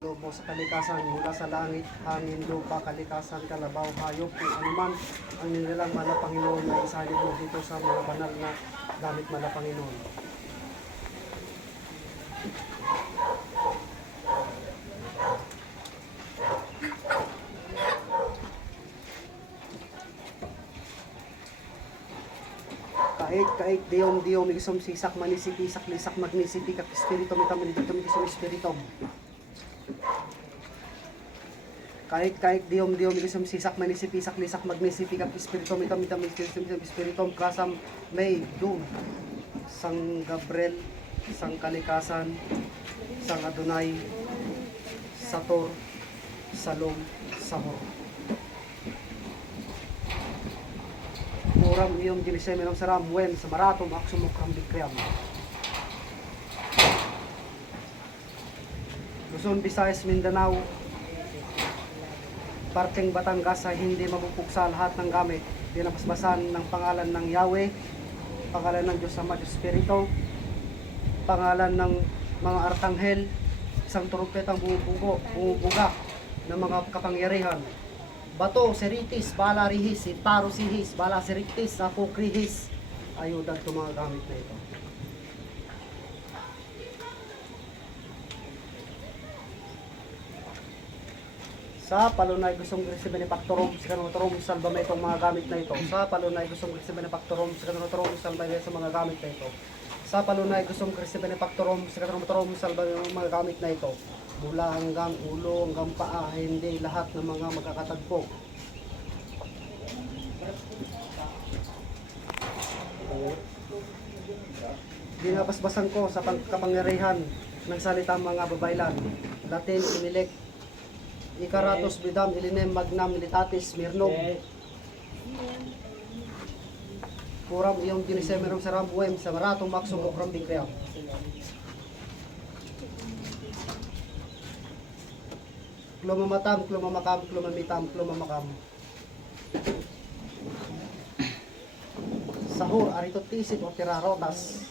Lobo sa kalikasan mula sa langit, hangin, lupa, kalikasan, kalabaw, hayop, kung anuman ang nilalang mala Panginoon na isalib mo dito sa mga banal na gamit mala Panginoon. Kahit diyom isom sisak manisipi sak lisak magnisipi kak espiritu mitam dito isom espiritu. Kahit diyom isom sisak manisipi sak lisak magnisipi kak espiritu mitam espiritu kasam may dum sang Gabriel, sang kalikasan, sang Adonai, Sator, Salom, Samor. Muram iyong dinisay menong saram wen sa maratom aksumukram bikriam. Luzon, Visayas, Mindanao, parteng Batangas ay hindi mabubuksa lahat ng gamit. Dinapasbasan ng pangalan ng Yahweh, pangalan ng Diyos Ama, Diyos Espiritu, pangalan ng mga arkanghel, isang trumpetang bumubuga ng mga kapangyarihan. Bato, seritis, bala rihis, paro sihis, bala seriktis, apokrihis, ayudan ito mga gamit na ito. Sa palunay gustong Kristi Benefactorum, sa kanuturum, salba mo itong mga gamit na ito. Sa palunay gustong Kristi Benefactorum, sa kanuturum, salba mo sa mga gamit na ito. Sa palunay gustong Kristi Benefactorum, sa kanuturum, salba mo mga gamit na ito. Mula hanggang ulo, hanggang paa, hindi lahat ng mga magkakatagpo. Dinapasbasan ko sa kapangyarihan ng salitang mga babaylan. Latin, Inilek, Ikaratos, Bidam, Ilinem, Magnam, Militatis, Mirnom. Kuram iyong dinisemerong sa Rambuem, sa Maratong Maksum, Okram Bikriam. Klumamatam, klumamamakam, klumamitam, klumamakam. Sahur, arito tisit o tirarotas.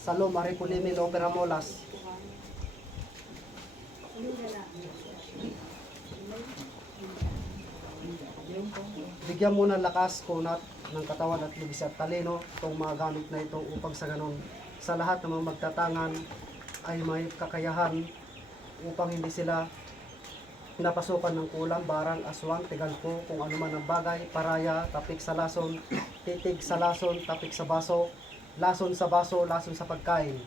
Salom, aripulimin o peramolas. Bigyan mo ng lakas, kunat ng katawan at lubis at talino itong mga gamit na ito upang sa ganun sa lahat ng mga magtatangan ay may kakayahan upang hindi sila napasukan ng kulang, barang, aswang, tigalpo, kung ano man ang bagay, paraya, tapik sa lason, titig sa lason, tapik sa baso, lason sa pagkain.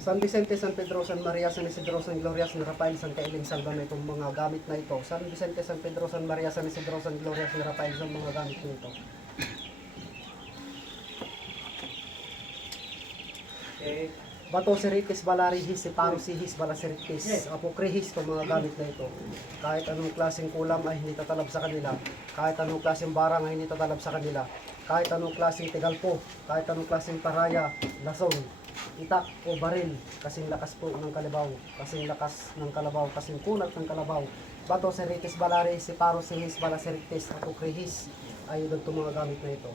San Vicente, San Pedro, San Maria, San Isidro, San Gloria, San Rafael, San Kailing, salba mo itong mga gamit na ito. San Vicente, San Pedro, San Maria, San Isidro, San Gloria, San Rafael, sa mga gamit na ito. Okay. Bato, Seritis, Balarihis, Siparo, Sihis, Balaseritis, Apokrihis, itong mga gamit na ito. Kahit anong klaseng kulam ay hindi tatalab sa kanila. Kahit anong klaseng barang ay hindi tatalab sa kanila. Kahit anong klaseng tigalpo, kahit anong klaseng paraya, lason, itak o baril, kasing lakas po ng kalabaw, kasing lakas ng kalabaw, kasing kunat ng kalabaw. Bato, Seritis, Balaris, Siparo, Sihis, Balaseritis, Apokrihis, ay itong mga gamit na ito.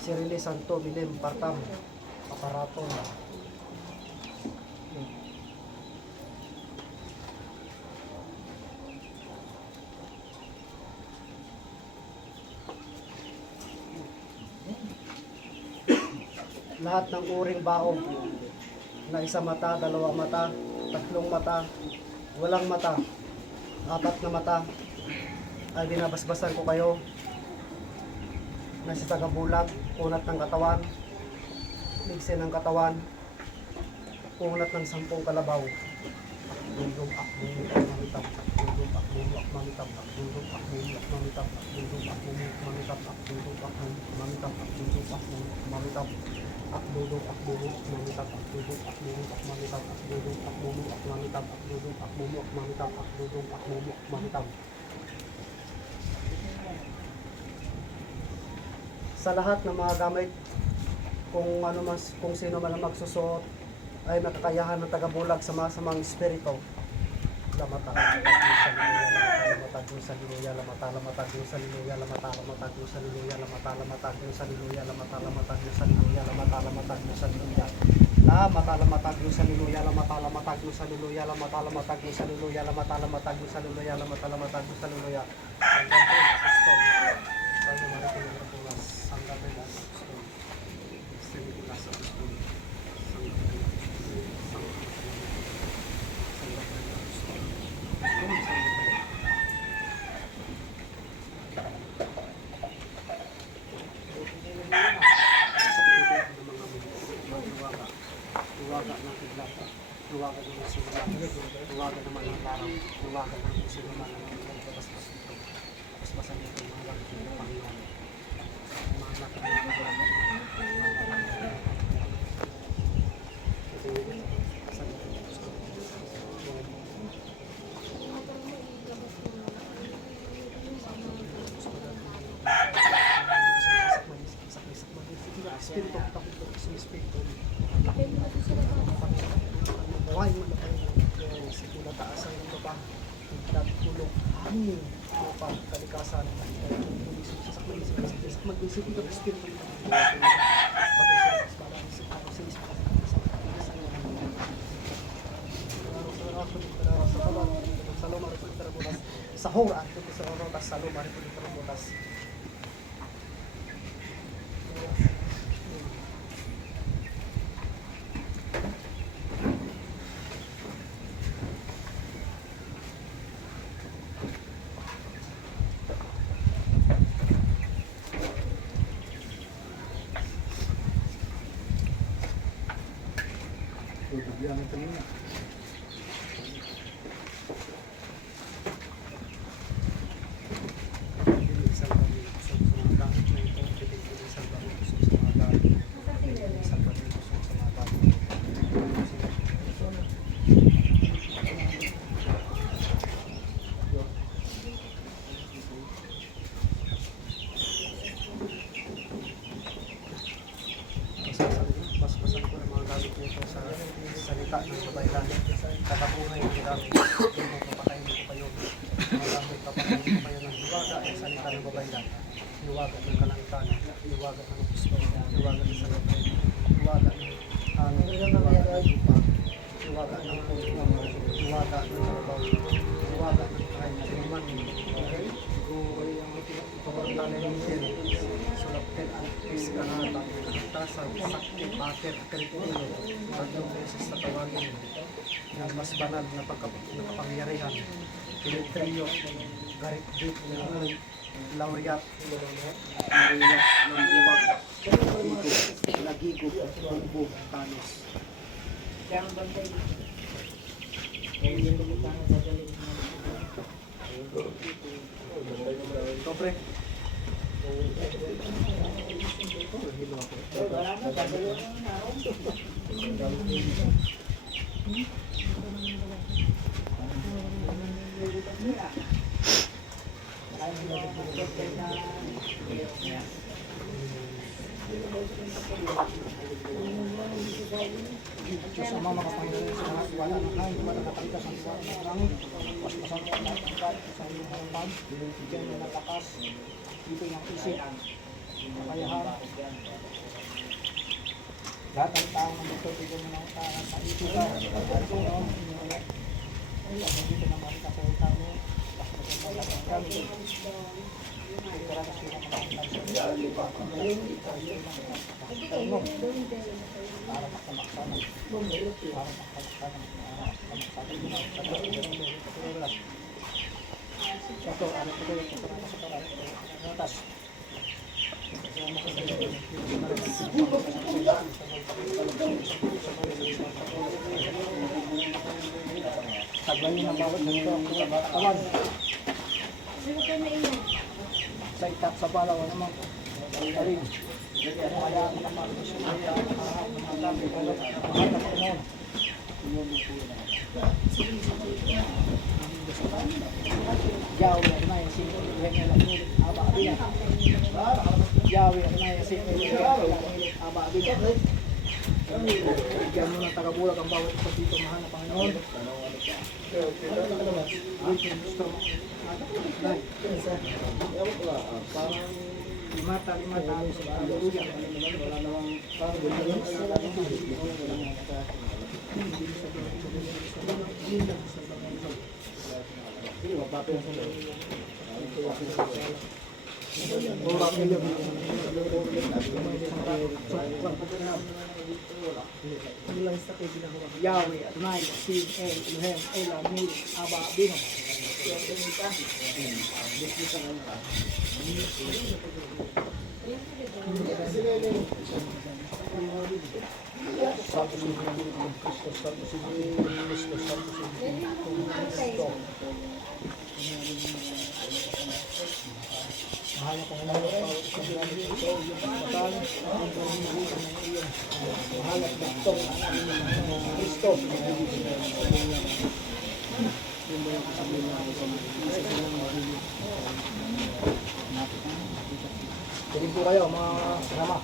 Sirili, Santo, Bilim, Partam, Aparaton. Lahat ng uring baog na isa mata, dalawa mata, tatlong mata, walang mata, apat na mata, ay binabasbasan ko kayo na si tagabulag, kunat ng katawan, ligse ng katawan, kunat ng 10 kalabaw. Dulong akbulong mamitab, dulong akbulong mamitab, dulong akbulong mamitab, dulong akbulong mamitab, dulong akbulong mamitab, dulong akbulong mamitab. akdudong akmumu akmamitab akdudong akmumu akmamitab akdudong akmumu akmamitab akdudong akmumu akmamitab akdudong akmumu akmamitab. Sa lahat ng mga gamit, kung sino man ang magsusot ay makakayahan ng tagabulag sa masamang espiritu. Lamatag sa liluya, lamatag sa liluya, lamatag sa liluya, lamatag sa liluya, lamatag sa liluya, lamatag sa liluya, lamatag sa liluya, lamatag sa liluya, lamatag sa liluya, lamatag sa liluya, lamatag sa liluya. Hanggang po apostol. Ano man ito ng rapulas, hanggang po apostol. Sinibulas apostol. Luwaga ng kidlat, luwaga ng sinuman, luwaga naman ng parang, luwaga ng sinuman ng basbasan nito mga laki ng Panginoon. Mga laki ng Espiritu, takot sa Espiritu. Buhay mo na kayo sa pinataasan ng baba, nagpulong, hangin, lupa, kalikasan, sasak mag-isip ito, Espiritu. Sa hora, ito sa oras, sa luma, ito sa oras. Bigyan ito muna. Basbasan ko ng mga gamit nito sa salita ng kabaylan. Katabuhay ng gamit. Hindi mo papakain ko kayo. Mga gamit papakain ko kayo ng hiwaga ang salita ng kabaylan. Hiwaga ng kalangitan. Hiwaga ng gusto. Hiwaga ng salapin. Hiwaga ng hangin. Hiwaga ng lupa. Hiwaga ng puno. Hiwaga ng karabaw. Hiwaga ng kahit naman. Okay? Paglalalitin. Sulapin ang piskahata. Tasan, sakit, bakit, kripino, tatlong beses na tawagin ng mas banal na pagkapangyarihan, Pilitrio, Garit-Dit, Laureat, ng Iwag, Lagigog, Bumbog, Tanos. Sobre. Diyos Ama, makapangyarihan sa lahat, wala ng kain, wala nakalitas ang iwan ng langit. Paspasan ko ang lahat ng kahit sa iyong harapan, bigyan mo ng lakas, dito yung isip, kakayahan. Lahat ng tao ng dito, bigyan mo ng tahan sa isipan, at ano, ay, ako dito na makikasalita mo, paspasan mo lahat ng kami. Para sa sila para taglayin ang bawat dito ang katawan. Sa itak sa palawan naman. Alin. Yahweh Adonai Elohim Elohim Aba Abina. Yahweh Adonai Elohim Elohim Aba Abina. Bigyan mo ng tagabulag ang bawat isa dito, mahal na Panginoon. Limata. Hallelujah. Yahweh Adonai Elohim Elohim Elohim Aba Abina. Mahal na Panginoon, mahal at Kristo, Kristo. Piling po kayo mga kasama.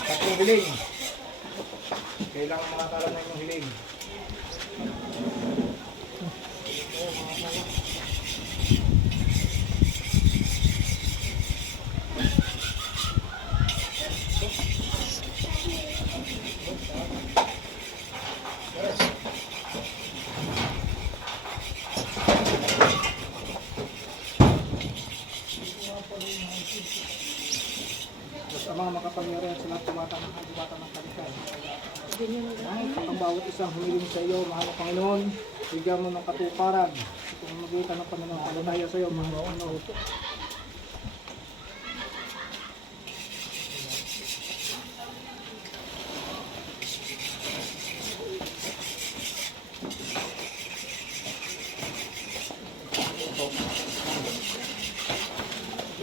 Tatlong hiling. Kailangan makakalan na yung hiling. Ang mga makapangyarihan sa lahat tumata ng kalikan. Ang bawat isang humiling sa iyo, mahal na Panginoon, bigyan mo ng katuparan. Kung magitan ng pananampalataya sa iyo, mahal na Panginoon.